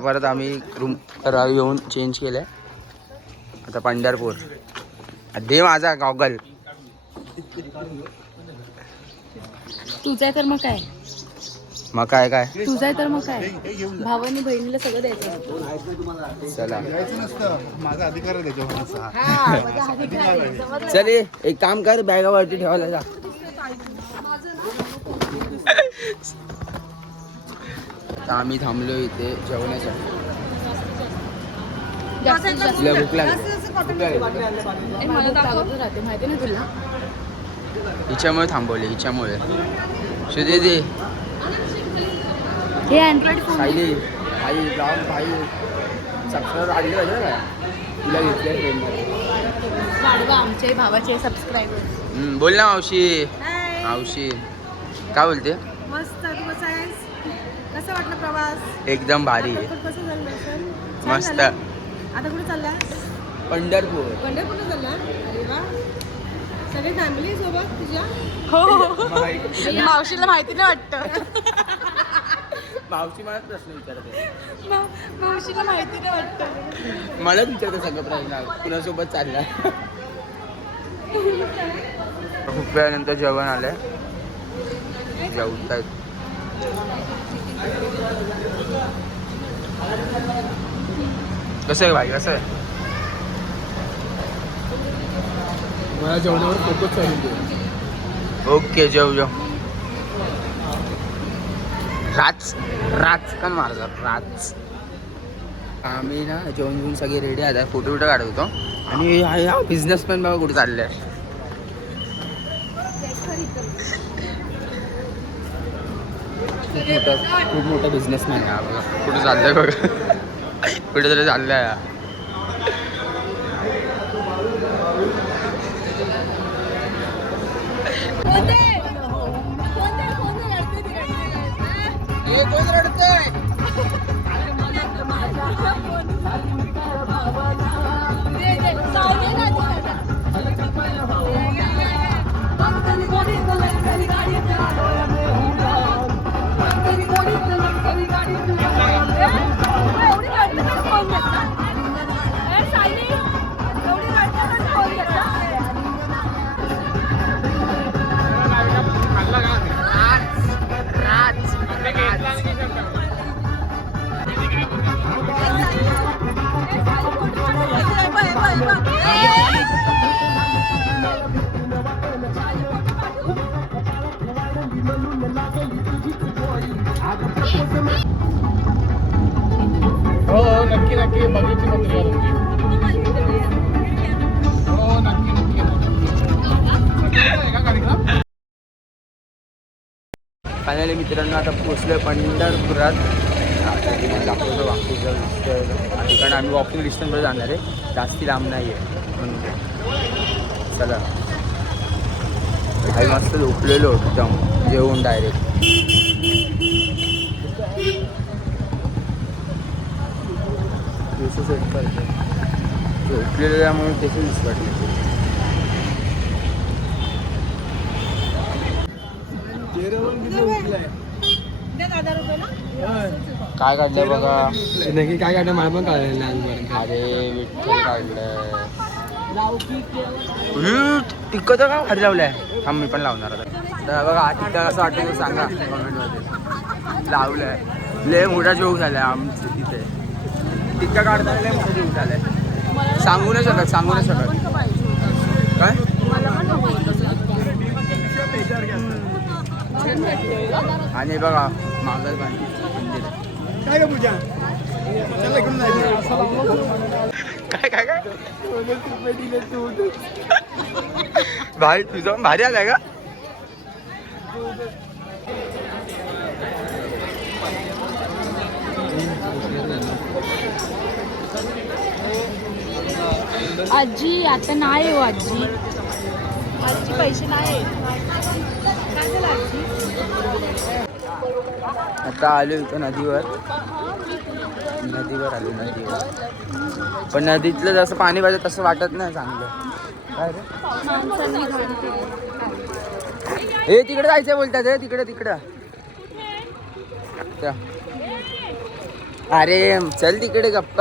परत आम्ही रूम येऊन चेंज केलंय. आता पंढरपूर. दे माझा गॉगल. तुझा तर मग काय तुझा तर मग काय भावानी बहिणीला सगळं द्यायचं. चला माझा अधिकार आहे त्याच्यावर. चल एक काम कर, बॅगावरती ठेवायला जा. आम्ही थांबलो इथे जेवण्यासाठी. तुला भूक लागली? माहिती ना तुला. हिच्यामुळे थांबवले, हिच्यामुळे. श्रुती दे. हे अँड्रॉइड फोन सायली भाई ब्लॉग भाई सबस्क्राईबर आले पाहिजे का तुला घेतले ट्रेनमध्ये. वाढवा आमचे भावाचे सबस्क्रायबर. बोल ना मावशी. मावशी काय बोलते? मस्त. तू कसा आहेस? कसं वाटलं प्रवास? एकदम भारी आहे. कसं झालं दर्शन? छान मस्त. झालं? आता कुठे चालला? पंढरपूर. पंढरपूरला चालला? अरे वा. सगळे फॅमिली सोबत तुझ्या? हो मावशीला माहिती नाही वाटतं. मावशी मला प्रश्न विचारते. मावशीला माहिती नाही वाटतं. मला विचारते सगळं प्रश्न कुणासोबत चालला. खूप वेळानंतर जेवण आलंय. जेवतायत. कसं आहे भाई? कसं आहे? मला जेवणावर फोकस चालू. ओके जेव जेव. राज का मारतात राज. आम्ही ना जेवण घेऊन सगळे रेडी आहेत. फोटो काढत होतो आणि हा बिझनेसमॅन बाबा कुठे चाललाय. खूप मोठा बिझनेसमॅन आहे बघा. कुठे चाललंय बघा. कुठेतरी चाललंय. कोण रडतंय? हो नक्की नक्की बघितली पत्रिका तुमची. हो नक्की नक्की. का कार्यक्रम? फायनली मित्रांनो आता पोचलोय पंढरपुरात. दाखवतो बाकीचं ठिकाण. आम्ही वॉकिंग डिस्टन्सवर जाणार आहे. जास्ती लांब नाही आहे. चला काही मस्त झोपलेलो एकदम जेवून डायरेक्ट. केस सेट करतो. झोपलेलं त्यामुळे केस दिसवाटले. काय काढलंय बघा. नक्की काय काढलं मला पण काढलं लहानपणी. अरे विठ्ठल काढलंय. टिक्का तर का भारी लावलंय. थांब मी पण लावणार आता. बघा टिक्का कसं वाटतं सांगा कमेंटमध्ये. लावलंय. लय मोठा जोक झालाय आमचं तिथे. टिक्का काढताना लय मोठा जोक झालाय. सांगू नाही शकत. काय आणि बघा मागल मंदिर. काय का पूजा? काय भाई तुझं भारी आलाय का? आजी आता नाही हो. आजी पैसे नाही. आता आलो इथं नदीवर आलो. पण नदीतलं जसं पाणी पाहिजे तसं वाटत नाही चांगलं. काय रे हे तिकडे जायचंय बोलतात. तिकडं अरे चल तिकडे गप्प.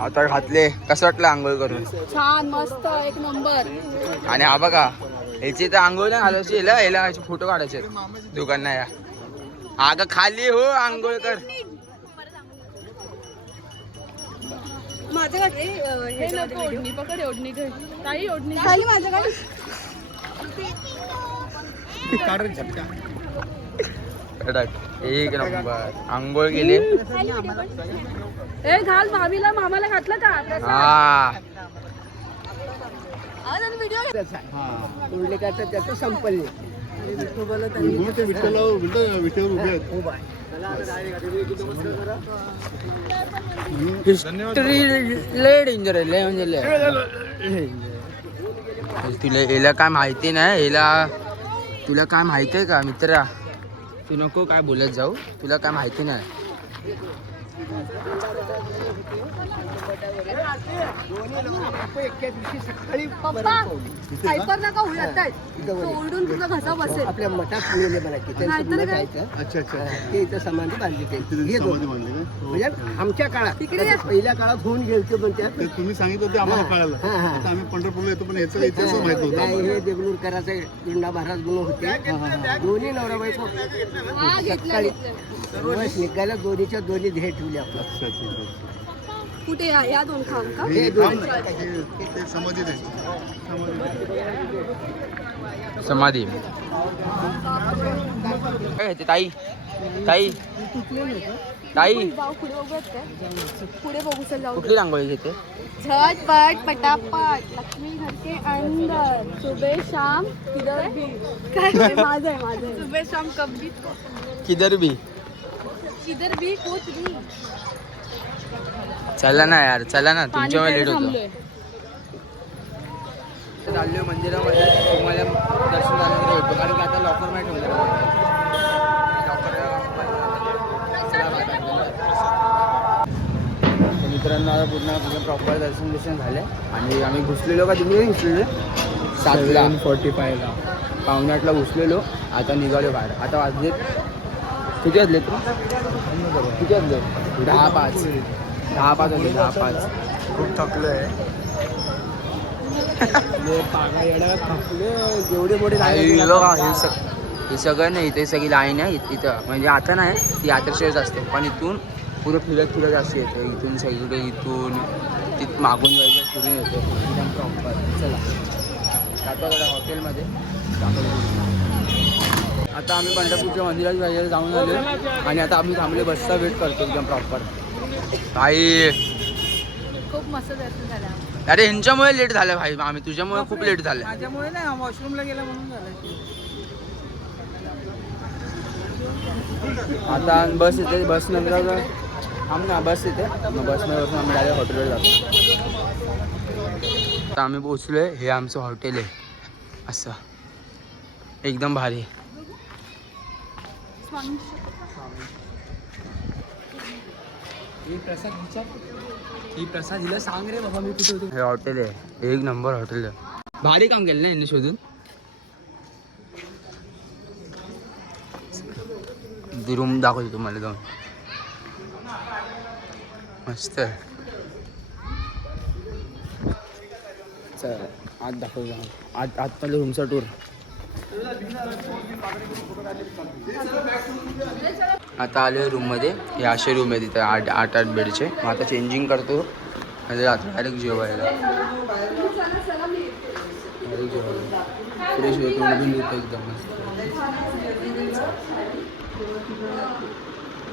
आता घातले. कसं वाटलं आंघोळ करून? छान मस्त एक नंबर. आणि हा बघा ह्याची तर आंघोळ नाही घालायची, याला फोटो काढायचे दुकान या. अगं खाली हो आंघोळ कर. माझ्याकडे हे नको ओढणी पकड, ओढणी घे ताई, ओढणी खाली माझ्याकडे एक नंबर आंघोळ केली. ए घाल भाभीला, मामाला घातलं का? हा त्याचं संपल विठ्ठल उभे आहेत. लय डेंजर आहे, लय म्हणजे लय. तुला याला काय माहिती नाही, याला तुला काय माहिती आहे का मित्रा? तू नको काय बोलत जाऊ, तुला काय माहिती नाही. पप्पा हायपर नका होऊ आता. ओरडून तुझा घसा बसेल. आपल्या मठात पुण्याले बनायचे नाहीतर काय? अच्छा ते इथं समाधी बांधली हे दोन म्हणजे आमच्या काळात तिकडे या. पहिल्या काळात होऊन गेलते पण त्या ते तुम्ही सांगितलं ते आम्हाला कळालं. हा, हा. आता आम्ही पंढरपूरला येतो पण याचा इतिहास माहित नव्हता नाही, आम्हाला. हे देगलूरकराचे गुंडा महाराज गुण होते. दोन्ही नवरा बायको हा घेतलं सकाळी घेतलं. बस निघायला दोन्हीच्या दोन्ही ध्येय ठेवले आपलं. अच्छा. कुठे या दोन खाम का? हे ते समाधी आहे. समाधी काय ते ताई ताई ताई जाऊ पुढे बघूयात काय? पुढे बघू चल जाऊ. कुठली रांगोळी घेते? झटपट पटापट लक्ष्मी घर के अंदर सुबह शाम किधर भी. काय माझं आहे सुबह शाम कभी किधर भी. किधर भी कुछ भी. चला ना यार, चला ना, तुमच्यामुळे लेट होतो. थांबलोय. चाललोय मंदिरामध्ये, तुम्हाला दर्शन झाल्यानंतर भेटतो, कारण की आता लॉकर नाही ठेवलं. मित्रांनो आता पूर्ण प्रॉपर दर्शन झाले आणि आम्ही घुसलेलो का तुम्ही घुसलेलो 7ला 45ला 7:45ला घुसलेलो. आता निघालो बाहेर. आता वाजले किती वाजले तू? किती वाजले? 10:05 वाजले. 10:05. खूप थकलो आहे. जेवढे मोठे हे सगळं नाही, इथे सगळी लाईन आहे इथं. म्हणजे आता नाही, ती यात्रेशिवायच असते, पण इथून पुरं फिरत अशी येते. इथून सगळीकडे इथून तिथं मागून जायचं फिरून येते एकदम प्रॉपर. चला जातो हॉटेलमध्ये. आता आम्ही पंढरपूरच्या मंदिराच्या बाहेर जाऊन आलो आणि आता आम्ही थांबले बसचा वेट करतो एकदम प्रॉपर. काही खूप मस्त दर्शन झालं. अरे ह्यांच्यामुळे लेट झालं भाई, आम्ही तुझ्यामुळे खूप लेट झालं. माझ्यामुळे नाही, वॉशरूमला गेला म्हणून झालं. आता बस येते, बस नंतर थांब ना, बस येते, मग बसनं बसून आम्ही डायरेक्ट हॉटेलवर जातो. आता आम्ही पोचलोय. हे आमचं हॉटेल आहे असं एकदम भारी. ही प्रसाद हिला सांग रे बाबा, मी कुठे होतो. हे हॉटेल आहे, एक नंबर हॉटेल आहे. भारी काम केलं ना यांनी शोधून. रूम दाखवतो तुम्हाला जाऊन, मस्त आहे. चल आत दाखवतो, आतमध्ये रूमचा टूर. आता आलो रूममध्ये. हे असे रूम आहे तिथे 8 बेडचे. मग आता चेंजिंग करतो आणि रात्री डायरेक्ट जेवायला. फ्रेश होतो, उडून येतो एकदम मस्त.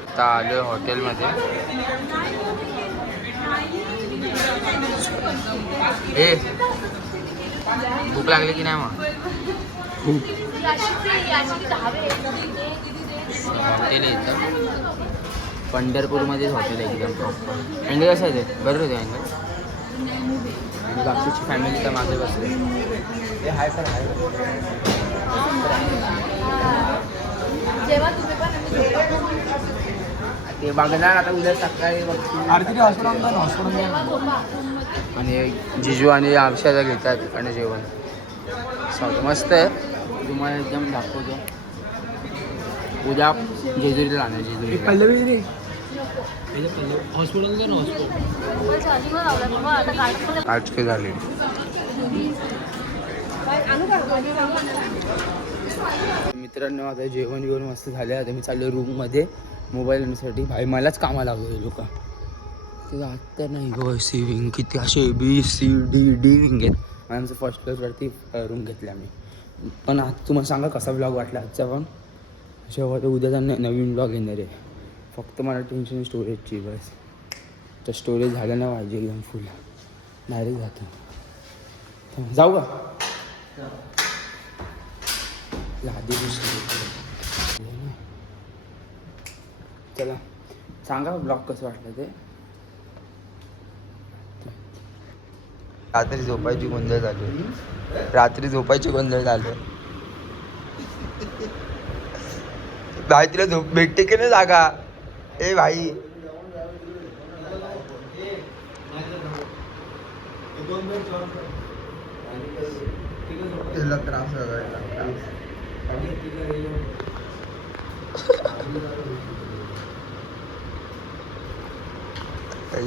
आता आलो हॉटेलमध्ये. ए भूक लागली की नाही? मग हॉटेल येतं पंढरपूरमध्येच हॉटेल आहे एकदम प्रॉपर. अँगल कसं आहे ते? बरोबर होते अँगल. आणि बाकीची फॅमिली तर माझे बसले. हे हाय सर हाय. जेव्हा तुम्ही पण आम्ही झोपा. ते बघणार आता उद्या सकाळी बघतील. आणि जिजू आणि आमच्या घेतात आणि जेवण मस्त आहे. तुम्हाला एकदम दाखवतो. उद्या जेजुरीला जाणार. जेजुरी आठशे झाले. मित्रांनो आता जेवण बिवण मस्त झाले. आता मी चाललो रूममध्ये मोबाईल आणण्यासाठी. भाई मलाच कामाला लागलो लोक. ते आत्ता नाही गो विंग किती असे ABCD विंग आहेत. आमचं फर्स्ट क्लासवरती रूम घेतले आम्ही. पण आज तुम्हाला सांगा कसा ब्लॉग वाटला आजचा. पण शेवट उद्याचा नवीन ब्लॉग येणार आहे. फक्त मला टेन्शन स्टोरेजची बस. तर स्टोरेज झालं ना पाहिजे एकदम फुल. डायरेक्ट जातो. जाऊ का आधी चला सांगा ब्लॉग कसं वाटलं ते. रात्री झोपायची गोंधळ झाली. रात्री झोपायची गोंधळ झाले. भाई तिला झोप भेटते की नाही जागा. ए भाई तिला त्रास काही